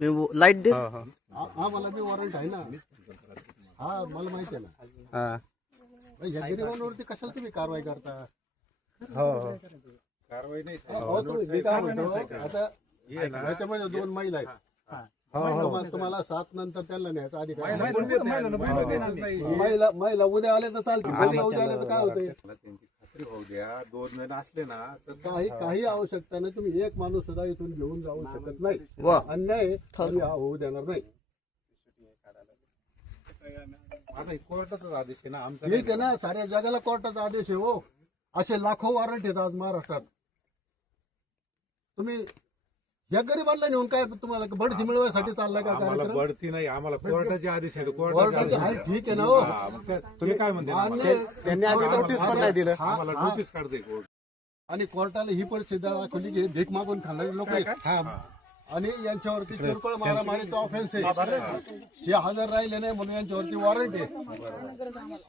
Light दे. हा मला बी warrant आहे ना. हा मला माहिती आहे ना. या गिरीवांवरती कशाला तुम्ही कारवाई करता? कारवाई नाही मी काय म्हणतो, आता याच्यामध्ये 2 महिला आहेत. तुम्हाला 7 नंतर त्यांना न्यायचा अधिकार. महिला उद्या आले तर चालतील. उद्या आले तर काय होते? खात्री होऊ द्या. 2 जण असले ना तर काही आवश्यकता नाही. तुम्ही एक माणूस सुद्धा इथून घेऊन जाऊ शकत नाही. अन्याय तुम्ही होऊ देणार नाही. आता कोर्टाचा आदेश आहे ना आमचा. ठीक आहे ना, साऱ्या जगाला कोर्टाचा आदेश आहे हो. असे लाखो वॉरंट आहेत आज महाराष्ट्रात. तुम्ही या गरीबांना नेऊन काय तुम्हाला बढती मिळवायसाठी चाललाय का आम्हाला कार्यक्रम? बढती नाही, आम्हाला कोर्टाचे आदेश आहे. कोर्टाचे आहे, ठीक आहे ना हो. तुम्ही काय म्हणता? त्यांनी आधी नोटीस पण नाही दिलं. आम्हाला नोटीस काढते कोर्ट. आणि कोर्टाला ही परिस्थिती दाखवली की भीक मागून खाणारे लोक आहेत आणि यांच्यावरती किरकोळ मारामारीचा ऑफेन्स आहे. हे हजर राहिले नाही म्हणून यांच्यावरती वॉरंट आहे.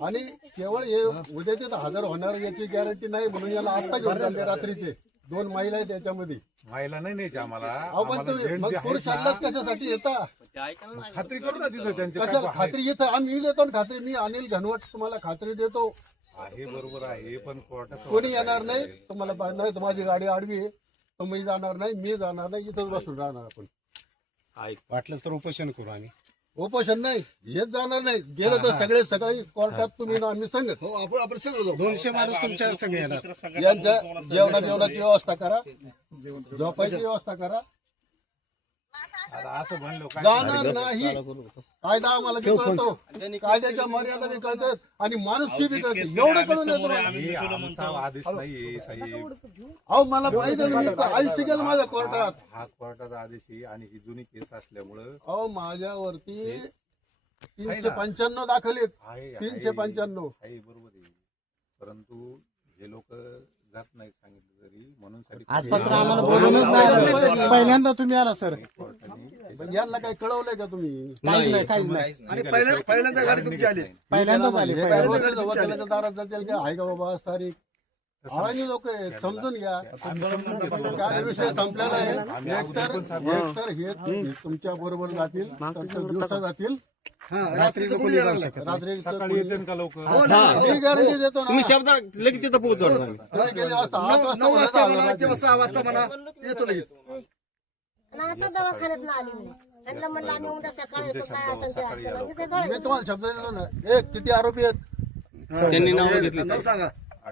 आणि केवळ हे उद्या तिथं हजर होणार याची गॅरंटी नाही म्हणून याला आत्ता घेऊन चालले. रात्रीचे 2 महिला आहेत त्याच्यामध्ये. महिला नाही न्यायची आम्हाला. पण तुम्ही मग पुरुष आणलाच कशासाठी येता? खात्री करू ना तिथं त्यांची कसं खात्री येतं? आम्ही देतो ना खात्री. मी अनिल घनवट तुम्हाला खात्री देतो. आहे. बरोबर आहे, पण कोर्टात कोणी येणार नाही. तुम्हाला नाही तर माझी गाडी आडवी आहे. तुम्ही जाणार नाही, मी जाणार नाही. इथंच बसून राहणार आपण. वाटलं तर उपोषण करू आम्ही. उपोषण नाही, हेच जाणार नाही. गेलं तर सगळे सकाळी कोर्टात तुम्ही ना आम्ही सांगत. आपण सगळं जाऊ. 200 माणूस तुमच्या सगळे येणार. यांच्या जेवणाची व्यवस्था करा, झोपायची व्यवस्था करा. असं म्हणलो जाणार नाही. कायदा आम्हाला बी कळतो, कायद्याच्या मर्यादा बी कळतात आणि माणुसकी बी कळते. एवढं कळून येतो. आमचा आदेश नाही साहेब. अहो मला पाहिजे ना, मी आयुष्य गेलं माझ्या कोर्टात. हा कोर्टाचा आदेश आहे आणि ही जुनी केस असल्यामुळं अहो माझ्यावरती 395 दाखल आहेत. 395 आहे. बरोबर आहे, परंतु हे लोक जात नाही सांगितलं तरी म्हणून आज पत्र आम्हाला बोलूनच नाही. पहिल्यांदा तुम्ही आला सर. यांना काही कळवलंय का तुम्ही? काहीच नाही. आणि पहिल्यांदा गाडी तुमची आली. पहिल्यांदाच आली. दारात जातील का आहे का बाबा तारीख? आळणी लोक आहेत, समजून घ्या. काय विषय संपलेला आहे. एकतर हे तुमच्या बरोबर जातील, दिवसा जातील. रात्री रात्री सकाळी येते का लोक? मी गॅरंटी देतो ना. तुम्ही शब्द लगेच तिथं पोहोचवणार. 9 वाजता म्हणा किंवा 6 वाजता म्हणा येतो लगेच. आता दवाखान्यात आली मी. त्यांना म्हणलं आम्ही उद्या सकाळी येतो, काय असेल ते अडचण. मी सकाळी मी तुम्हाला शब्द दिला ना. किती आरोपी आहेत? त्यांनी नाव घेतली. सांगा.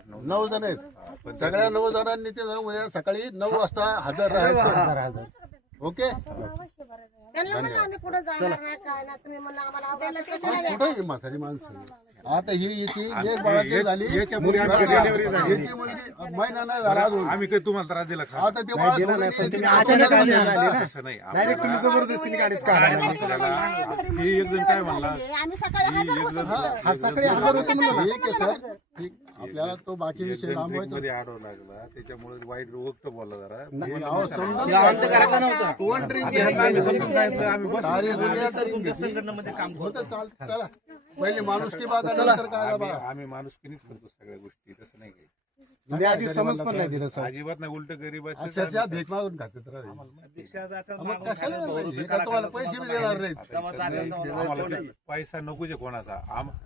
9 जण आहेत. सगळ्या 9 जणांनी ते उद्या सकाळी 9 वाजता हजर राहायचं. ओके. त्यांना म्हणलं आम्ही कुठं जाणार नाही, काय नाही. तुम्ही म्हणलं आम्हाला आवडायला कशाला द्या? कुठे म्हातारी माणसं? आता ही याची एक बाळाची झाली. याच्या मुली आमची डिलिव्हरी झाली. याची मुलगी महिना नाही झाला अजून. आम्ही काही तुम्हाला त्रास दिला का? आता ते बाळ अचानक आले ना. तसं नाही. डायरेक्ट तुम्ही जबरदस्तीने गाडीत का ही एक जण काय म्हणला, आम्ही सकाळी हजर होतो तिथं. हा सकाळी हजर होते म्हणलं. ठीक आहे सर. ठीक. आपल्याला तो बाकी विषय लांबवायचा. मध्ये आडव लागला त्याच्यामुळे वाईट वक्त बोलला जरा. अहो, समजून आमच्या घरातला नव्हता. कोण ड्रिंक आम्ही समजून सांगितलं, आम्ही बस सारी दुनिया drink घेतली. होतं, चला पहिले माणूस की बात नंतर काय बाबा. आम्ही माणुसकीनेच करतो सगळ्या गोष्टी. तसं नाही काही. मी आधी समज पण नाही दिलं सर. अजिबात नाही. उलट गरीबाचं अक्षरशः भीक मागून खातात राहिले. मग कशाला हे काय तुम्हाला पैसे बी देणार नाहीत. आम्हाला पैसा नकोच आहे कोणाचा.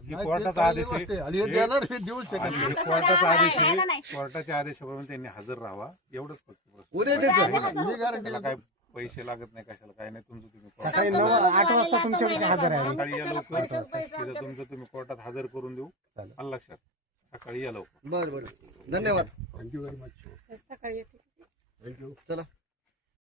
ही कोर्टाचा आदेश आहे. आणि हे देणार हे देऊ शकत आणि नाही. हे कोर्टाचा आदेश आहे. कोर्टाच्या आदेशाप्रमाणे त्यांनी हजर राहावा एवढंच फक्त. मी गॅरंटी त्याला काय पैसे लागत नाही, कशाला काय नाही. तुमचं तुम्ही सकाळी 8 वाजता तुमच्याकडे हजर आहे. सकाळी या लवकर. तिथं तुमचं तुम्ही कोर्टात हजर करून देऊ. आलं लक्षात? सकाळी या लवकर. बरं बरं, धन्यवाद. Thank you very much. सकाळी येते. थँक्यू. चला.